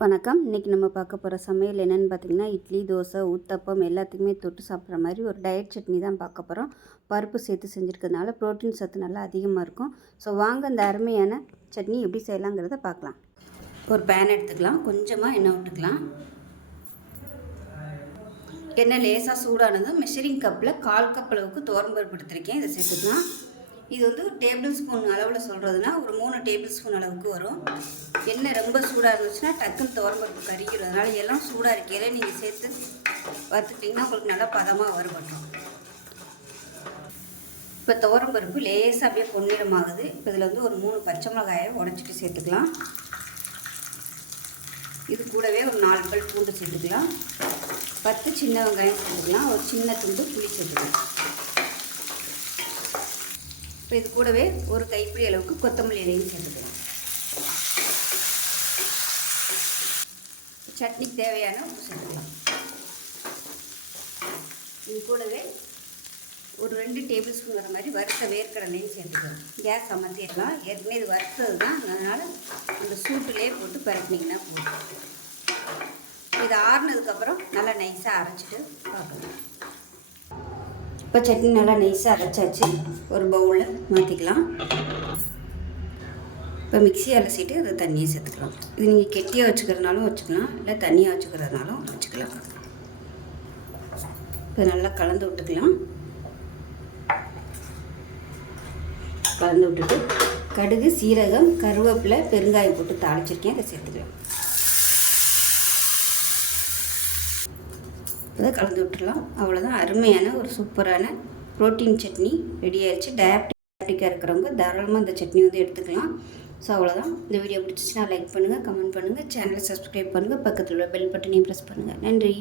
வணக்கம். இன்றைக்கி நம்ம பார்க்க போகிற சமையல் என்னென்னு பார்த்தீங்கன்னா இட்லி தோசை ஊத்தப்பம் எல்லாத்துக்குமே தொட்டு சாப்பிட்ற மாதிரி ஒரு டயட் சட்னி தான் பார்க்க போகிறோம் பருப்பு சேர்த்து செஞ்சுருக்கிறதுனால ப்ரோட்டீன் சத்து நல்லா அதிகமாக இருக்கும். ஸோ வாங்க அந்த அருமையான சட்னி எப்படி செய்யலாங்கிறத பார்க்கலாம். ஒரு பேன் எடுத்துக்கலாம். கொஞ்சமாக எண்ணெய் விட்டுக்கலாம். எண்ணெய் லேசாக சூடானதும் மெஷரிங் கப்பில் கால் கப் அளவுக்கு தோரம்பருப்பு எடுத்துருக்கேன். இதை சேர்த்துக்கலாம். இது வந்து டேபிள் ஸ்பூன் அளவில் சொல்கிறதுனா ஒரு மூணு டேபிள் ஸ்பூன் அளவுக்கு வரும். எண்ணெய் ரொம்ப சூடாக இருந்துச்சுன்னா டக்குன்னு துவரம்பருப்பு கறிக்கிறோம் அதனால் எல்லாம் சூடாக இருக்கையில நீங்கள் சேர்த்து வறுத்துட்டிங்கன்னா உங்களுக்கு நல்லா பதமாக வறுபடும் இப்போ துவரம்பருப்பு லேசாக அப்படியே பொன்னிடமாகுது இப்போ இதில் வந்து ஒரு மூணு பச்சை மிளகாயை உடச்சிட்டு சேர்த்துக்கலாம். இது கூடவே ஒரு நாலு பல் பூண்டு சேர்த்துக்கலாம். பத்து சின்ன வெங்காயம் சேர்த்துக்கலாம். ஒரு சின்ன துண்டு புளி சேர்த்துக்கலாம். இப்போ இது கூடவே ஒரு கைப்பிடி அளவுக்கு கொத்தமல்லி இலையும் சேர்த்துக்கலாம். சட்னிக்கு தேவையான உப்பு சேர்த்துக்கலாம். இது கூடவே ஒரு ரெண்டு டேபிள் ஸ்பூன் வர மாதிரி வறுத்த வேர்க்கடலையும் சேர்த்துக்கலாம். கேஸ் அமர்த்திடலாம். ஏற்கனவே இது வறுத்தது தான் அதனால் அந்த சூட்டுலேயே போட்டு பரட்டினீங்கன்னா போதும். இது ஆறுனதுக்கப்புறம் நல்லா நைஸாக அரைச்சிட்டு பார்க்கலாம். இப்போ சட்னி நல்லா நைஸாக அரைச்சாச்சு. ஒரு பவுலில் மாற்றிக்கலாம் இப்போ மிக்சி அலசிட்டு அதை தண்ணியை சேர்த்துக்கலாம். இது நீங்கள் கெட்டியாக வச்சுக்கிறதுனாலும் வச்சுக்கலாம். இல்லை தண்ணியாக வச்சுக்கிறதுனாலும் வச்சுக்கலாம். இப்போ நல்லா கலந்து விட்டுக்கலாம். கலந்து விட்டுட்டு கடுகு சீரகம் கருவேப்பிலை பெருங்காயம் போட்டு தாளிச்சிருக்கேன். அதை சேர்த்துக்கலாம். அதை கலந்து விட்டுடலாம் அவ்வளோதான் அருமையான ஒரு சூப்பரான ப்ரோட்டீன் சட்னி ரெடி ஆயிடுச்சு. டயபெட்டிக்காக இருக்கிறவங்க தாராளமாக இந்த சட்னி வந்து எடுத்துக்கலாம். ஸோ அவ்வளோதான் இந்த வீடியோ பிடிச்சிச்சுன்னா லைக் பண்ணுங்கள் கமெண்ட் பண்ணுங்கள் சேனலை சப்ஸ்கிரைப் பண்ணுங்கள் பக்கத்தில் உள்ள பெல் பட்டனையும் ப்ரெஸ் பண்ணுங்கள் நன்றி.